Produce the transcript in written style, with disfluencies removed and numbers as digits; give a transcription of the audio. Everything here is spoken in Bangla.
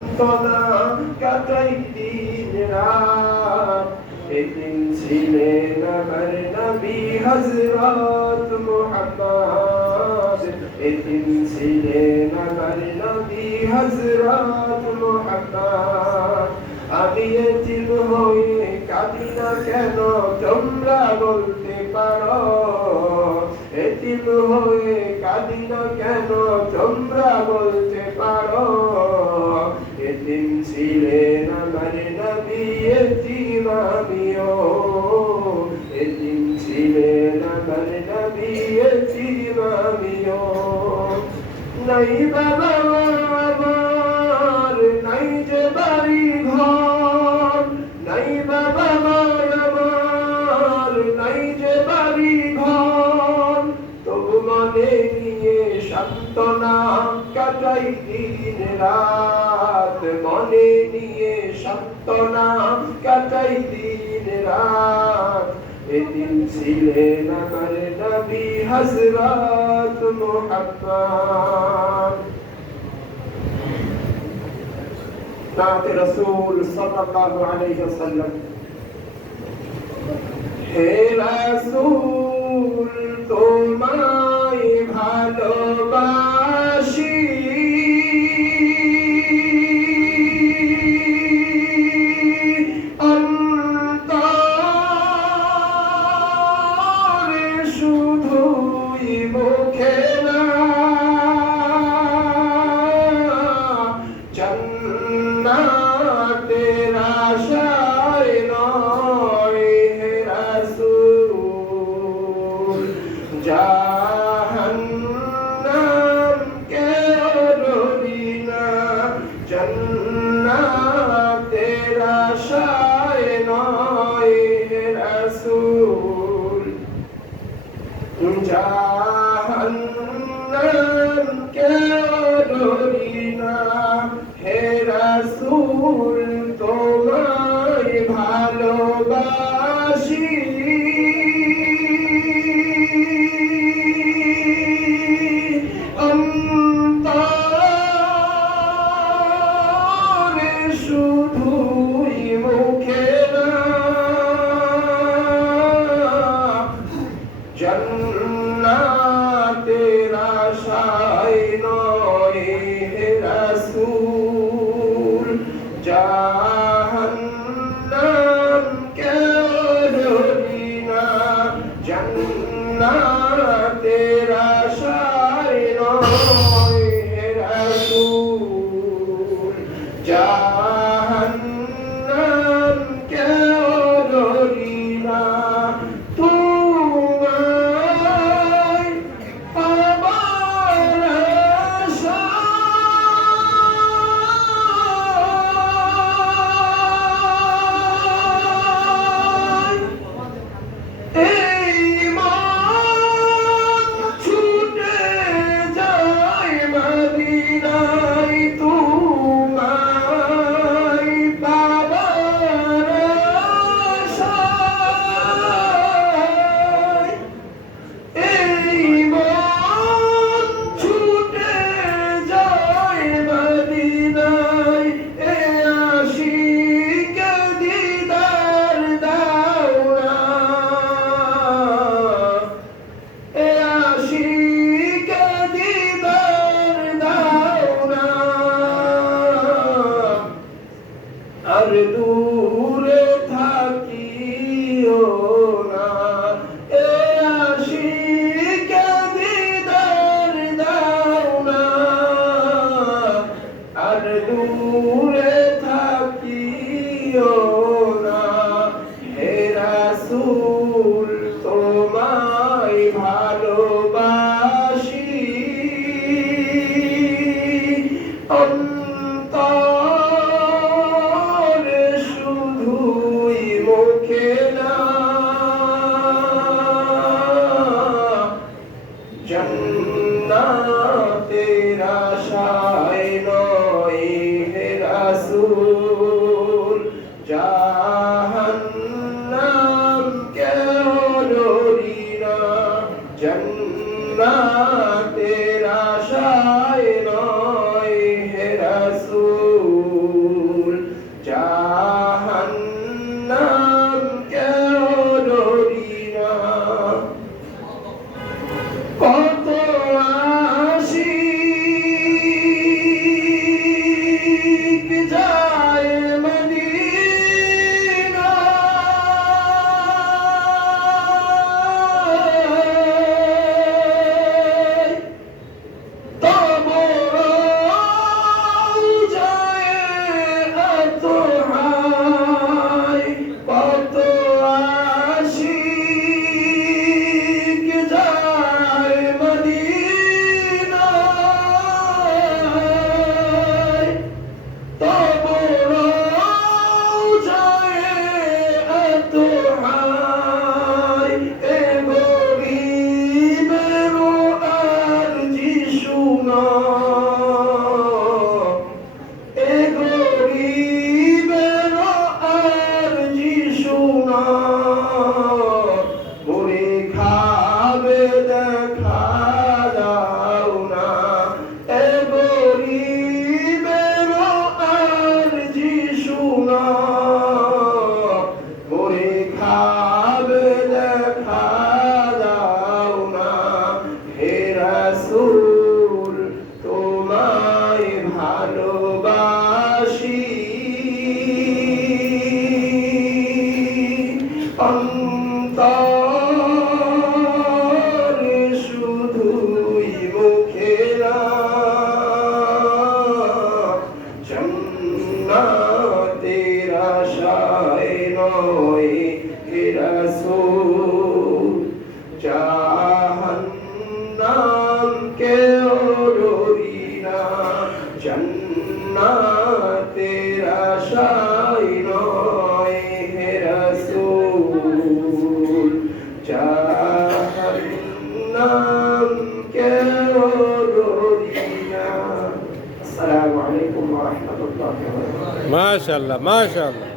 তনা কাটাই দিন রাত এদিন ছিলেন আমার নবী হযরত মুহাম্মদ এদিন ছিলেন আমার নবী হযরত মুহাম্মদ আমি এতিম হয়ে কাঁদি না কেন তোমরা বলতে পারো এতিম হয়ে কাঁদি না কেন তোমরা বলতে পারো এতিম ছিলেন আমার নবী এতিম আমিও এতিম ছিলেন আমার নবী এতিম আমিও নাই বাবা আমার নাই যে বাড়ি ঘর নাই বাবা আমার নাই যে বাড়ি ঘর তবু মনে নিয়ে সান্ত্বনা কাটাই দিন রাত মনে নিয়ে সান্ত্বনা কাটাই দিন রাত এদিন ছিলেন আমার নবী হযরত মুহাম্মদ নাত রাসূল সাল্লাল্লাহু আলাইহি ওয়াসাল্লাম হে রাসূল তোমায় ভালোবাসি অন্তরে শুধুই মুখে না জান্নাতের আশায় নয় হে রাসূল জাহান্নাম কেউ ডরি না জান্নাতের আশায় নয় হে রাসূল জাহান্নাম কেউ ডরি না হে রাসূল তোমায় ভালোবাসি অন্তরে শুধুই মুখে না জান্নাতের আশায় নয় হে রাসূল জাহান্নাম কেউ ডরি না জান্নাতের আশায় নয় হে রাসূল জাহান্নাম কেউ ডরি না তোমায় পাবার আশায় এই মন ছুটে যায় মদিনায় তোমায় পাবার আশায় এই মন ছুটে যায় মদিনায় এ আশিকে দিদার দাও না এ আশিকে দিদার দাও না আর দূরে থাকিও না এ আশিকে দিদার দাও না আর দূরে থাকিও না হে রাসূল তোমায় ভালোবাসি অন্তরে শুধুই মুখে না জান্নাতের আশায় নয় হে জান্নাতের আশায় নয় হে রাসূল জাহান্নাম কেও ডরি না জান্নাতের আশায় নয় হে রাসূল জাহান্নাম কেও ডরি না। আসসালামু আলাইকুম ওয়া রাহমাতুল্লাহি ওয়া বারাকাতুহু। মাশাআল্লাহ মাশাআল্লাহ।